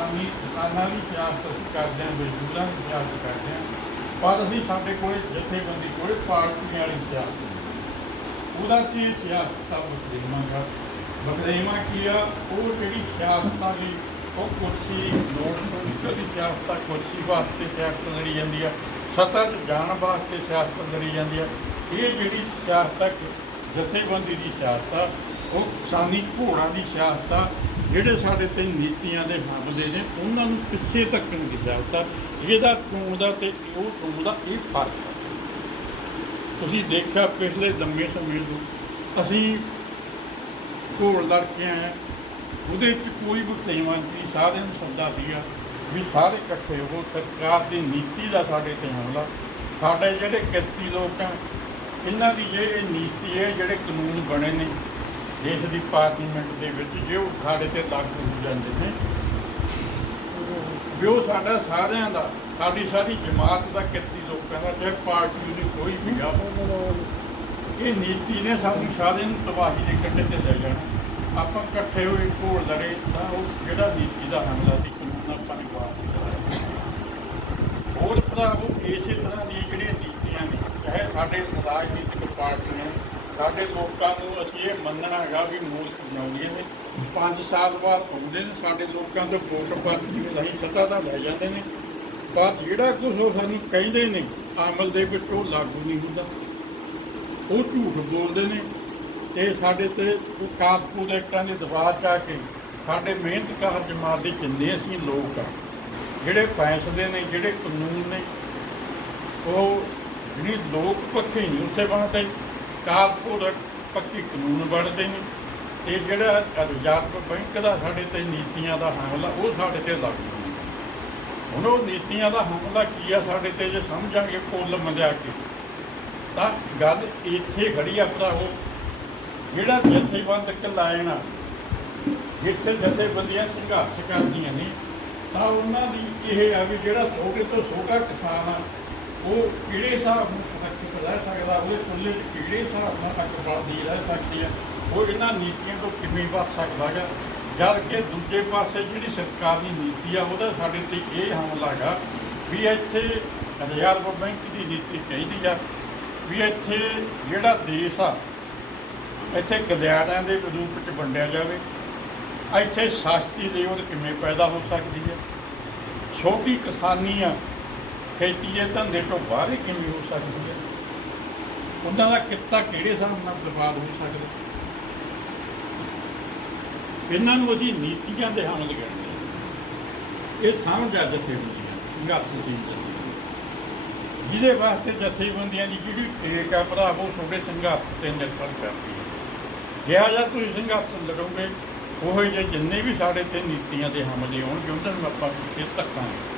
ਕਿਸਾਨੀ ਕਿਸਾਨਾਂ ਦੀ ਸਿਆਸਤ ਕਰਦੇ ਹਾਂ, ਮਜ਼ਦੂਰਾਂ ਦੀ ਸਿਆਸਤ ਕਰਦੇ ਹਾਂ, ਪਰ ਅਸੀਂ ਸਾਡੇ ਕੋਲੇ ਜਥੇਬੰਦੀ ਕੋਲੇ ਪਾਰਟੀਆਂ ਵਾਲੀ ਸਿਆਸਤ ਉਹਦਾ ਕੀ ਸਿਆਸਤ ਦਾ ਵਖਰੇਵਾਂ ਗਾ ਵਖਰੇਵਾਂ ਕੀ ਆ? ਉਹ ਜਿਹੜੀ ਸਿਆਸਤ ਆ ਗਈ ਉਹ ਕੁਰਸੀ ਲੋੜ ਤੋਂ ਨਿਕਲਦੀ ਸਿਆਸਤ ਕੁਰਸੀ ਵਾਸਤੇ ਸਿਆਸਤ ਲੜੀ ਜਾਂਦੀ ਆ। ਸੱਤਾ ਜਾਣ ਵਾਸਤੇ ਸਿਆਸਤ ਲੜੀ ਜਾਂਦੀ ਆ। ਇਹ ਜਿਹੜੀ ਸਿਆਸਤ ਜਥੇਬੰਦੀ ਦੀ ਸਿਆਸਤ ਆ, ਉਹ ਕਿਸਾਨੀ ਘੋੜਾਂ ਦੀ ਸਿਆਸਤ ਆ, ਜਿਹੜੇ ਸਾਡੇ ਤੇ ਨੀਤੀਆਂ ਦੇ ਹਮਲੇ ਨੇ, ਉਹਨਾਂ ਨੂੰ ਪਿੱਛੇ ਧੱਕਣ ਦੀ ਸਿਆਸਤ ਆ। ਇਹਦਾ ਟੂਣ ਦਾ ਤੇ ਉਹ ਟੂਣ ਦਾ ਇਹ ਫ਼ਰਕ ਆ। ਤੁਸੀਂ ਦੇਖਿਆ ਪਿਛਲੇ ਲੰਮੇ ਸਮੇਂ ਤੋਂ, ਅਸੀਂ ਘੋਲ ਲੜ ਕੇ ਆਏ ਉਹਦੇ ਵਿੱਚ ਕੋਈ ਵਖਰੇਵਾਂ ਨਹੀਂ ਸਾਰਿਆਂ ਨੂੰ ਸੱਦਾ ਸੀਗਾ ਵੀ ਸਾਰੇ ਇਕੱਠੇ ਹੋ, ਸਰਕਾਰ ਦੀ ਨੀਤੀ ਦਾ ਸਾਡੇ ਤੇ ਹਮਲਾ। ਸਾਡੇ ਜਿਹੜੇ ਕਿਰਤੀ ਲੋਕ ਆ ਇਹਨਾਂ ਦੀ ਜੇ ਇਹ ਨੀਤੀ ਹੈ, ਜਿਹੜੇ ਕਾਨੂੰਨ ਬਣੇ ਨੇ, ਦੇਸ਼ ਦੀ ਪਾਰਲੀਮੈਂਟ ਦੇ ਵਿੱਚ ਜੇ ਉਹ ਸਾਡੇ ਤੇ ਲਾਗੂ ਹੋ ਜਾਂਦੇ ਨੇ, ਵੀ ਉਹ ਸਾਡਾ ਸਾਰਿਆਂ ਦਾ, ਸਾਡੀ ਸਾਰੀ ਜਮਾਤ ਦਾ ਕਿਰਤੀ ਲੋਕਾਂ ਦਾ ਚਾਹੇ ਪਾਰਟੀ ਦੀ ਕੋਈ ਵੀ ਆ। ਇਹ ਨੀਤੀ ਨੇ ਸਾਨੂੰ ਸਾਰਿਆਂ ਨੂੰ ਤਬਾਹੀ ਦੇ ਕੰਢੇ ਤੇ ਲੈ ਜਾਣਾ। ਆਪਾਂ ਇਕੱਠੇ ਹੋਏ ਘੋਲ ਲੜੇ, ਤਾਂ ਉਹ ਜਿਹੜਾ ਨੀਤੀ ਦਾ ਹਮਲਾ ਸੀ, ਕਾਨੂੰਨ ਆਪਾਂ ਨੇ ਬਾਤ ਹੋਰ ਤਰ੍ਹਾਂ ਉਹ ਇਸੇ ਤਰ੍ਹਾਂ ਦੀ ਜਿਹੜੀਆਂ ਸਾਡੇ ਰਾਜਨੀਤਿਕ ਪਾਰਟੀਆਂ ਸਾਡੇ ਲੋਕਾਂ ਨੂੰ ਅਸੀਂ ਇਹ ਮੰਨਣਾ ਹੈਗਾ ਵੀ ਮੁਲਕ ਬਣਾਉਂਦੀਆਂ ਨੇ ਪੰਜ ਸਾਲ ਬਾਅਦ ਆਉਂਦੇ ਨੇ, ਸਾਡੇ ਲੋਕਾਂ ਤੋਂ ਵੋਟ ਪਾਰਟੀ ਲਈ ਸੱਤਾ ਤਾਂ ਲੈ ਜਾਂਦੇ ਨੇ। ਪਰ ਜਿਹੜਾ ਕੁਝ ਉਹ ਸਾਨੂੰ ਕਹਿੰਦੇ ਨੇ, ਅਮਲ ਦੇ ਵਿੱਚ ਉਹ ਲਾਗੂ ਨਹੀਂ ਹੁੰਦਾ। ਉਹ ਝੂਠ ਬੋਲਦੇ ਨੇ ਤੇ ਸਾਡੇ ਤੇ ਉਹ ਐਕਟਾਂ ਦੇ ਦਬਾਅ ਚ ਆ ਕੇ ਸਾਡੇ ਮਿਹਨਤਕਾਰ ਜਮਾਤ ਦੇ ਜਿੰਨੇ ਅਸੀਂ ਲੋਕ ਆ, ਜਿਹੜੇ ਫੈਸਲੇ ਨੇ, ਜਿਹੜੇ ਕਾਨੂੰਨ ਨੇ, ਉਹ ਜਿਹੜੀ ਲੋਕ ਪੱਖੀ ਨਹੀਂ, ਉਸੇ ਬਣਦੇ ਕਾਰਪੋਰੇਟ ਪੱਕੀ ਕਾਨੂੰਨ ਬਣਦੇ ਨੇ। ਤੇ ਜਿਹੜਾ ਰਿਜ਼ਰਵ ਬੈਂਕ ਦਾ ਸਾਡੇ ਤੇ ਨੀਤੀਆਂ ਦਾ ਹਮਲਾ, ਉਹ ਸਾਡੇ ਤੇ ਲਾਗੂ ਨਹੀਂ ਹੁਣ ਉਹ ਨੀਤੀਆਂ ਦਾ ਹਮਲਾ ਕੀ ਆ, ਸਾਡੇ ਤੇ ਜੇ ਸਮਝਾਂਗੇ ਕੁੱਲ ਮਿਲਾ ਕੇ। ਤਾਂ ਗੱਲ ਇੱਥੇ ਖੜੀ ਆ ਉਹ ਜਿਹੜਾ ਜਥੇਬੰਦ ਕਲਾਇਣਾ ਜਿੱਥੇ ਜਥੇਬੰਦੀਆਂ ਸੰਘਰਸ਼ ਕਰਦੀਆਂ ਨੇ, ਤਾਂ ਉਹਨਾਂ ਦੀ ਇਹ ਆ ਵੀ ਜਿਹੜਾ ਛੋਟੇ ਤੋਂ ਛੋਟਾ ਕਿਸਾਨ ਆ ਉਹ ਕਿਹੜੇ ਹਿਸਾਬ ਨੂੰ ਸੁਰੱਖਿਅਤ ਰਹਿ ਸਕਦਾ? ਉਹਦੇ ਚੁੱਲ੍ਹੇ 'ਚ ਕਿਹੜੇ ਹਿਸਾਬ ਨਾਲ ਅੱਗ ਬਲਦੀ ਰਹਿ ਸਕਦੀ ਆ ਉਹ ਇਹਨਾਂ ਨੀਤੀਆਂ ਤੋਂ ਕਿਵੇਂ ਬਚ ਸਕਦਾ ਗਾ ਜਦ ਕਿ ਦੂਜੇ ਪਾਸੇ ਜਿਹੜੀ ਸਰਕਾਰ ਦੀ ਨੀਤੀ ਆ, ਉਹਦਾ ਸਾਡੇ ਤੇ ਇਹ ਹਮਲਾ ਗਾ ਵੀ ਇੱਥੇ ਰਿਜ਼ਰਵ ਬੈਂਕ ਦੀ ਨੀਤੀ ਚਾਹੀਦੀ ਆ, ਵੀ ਇੱਥੇ ਜਿਹੜਾ ਦੇਸ਼ ਆ, ਇੱਥੇ ਗਲਿਆੜਿਆਂ ਦੇ ਰੂਪ ਵਿੱਚ ਵੰਡਿਆ ਜਾਵੇ। ਇੱਥੇ ਸਸਤੀ ਲੇਵਰ ਕਿਵੇਂ ਪੈਦਾ ਹੋ ਸਕਦੀ ਹੈ? ਛੋਟੀ ਕਿਸਾਨੀ ਆ ਖੇਤੀ ਦੇ ਧੰਦੇ ਤੋਂ ਬਾਹਰ ਹੀ ਕਿਵੇਂ ਹੋ ਸਕਦੀ ਹੈ? ਉਹਨਾਂ ਦਾ ਕਿੱਤਾ ਕਿਹੜੇ ਹਿਸਾਬ ਨਾਲ ਬਰਬਾਦ ਹੋ ਸਕਦਾ? ਇਹਨਾਂ ਨੂੰ ਅਸੀਂ ਨੀਤੀਆਂ ਦੇ ਹਮਲ ਕਹਿੰਦੇ ਹਾਂ। ਇਹ ਸਮਝ ਆ ਜਥੇਬੰਦੀਆਂ ਸੰਘਰਸ਼ ਸੀ ਜਿਹਦੇ ਵਾਸਤੇ ਜਥੇਬੰਦੀਆਂ ਦੀ ਜਿਹੜੀ ਟੇਕ ਆ ਭਰਾਵੋ ਤੁਹਾਡੇ ਸੰਘਰਸ਼ ਤੇ ਨਿਰਭਰ ਕਰਦੀ ਹੈ। ਜਿਹਾ ਜਿਹਾ ਤੁਸੀਂ ਸੰਘਰਸ਼ ਲੜੋਗੇ, ਉਹ ਜਿਹੇ ਜਿੰਨੇ ਵੀ ਸਾਡੇ ਤੇ ਨੀਤੀਆਂ ਦੇ ਹਮਲੇ ਹੋਣਗੇ, ਉਹਨਾਂ ਨੂੰ ਆਪਾਂ ਪਿੱਛੇ ਧੱਕਾਂਗੇ।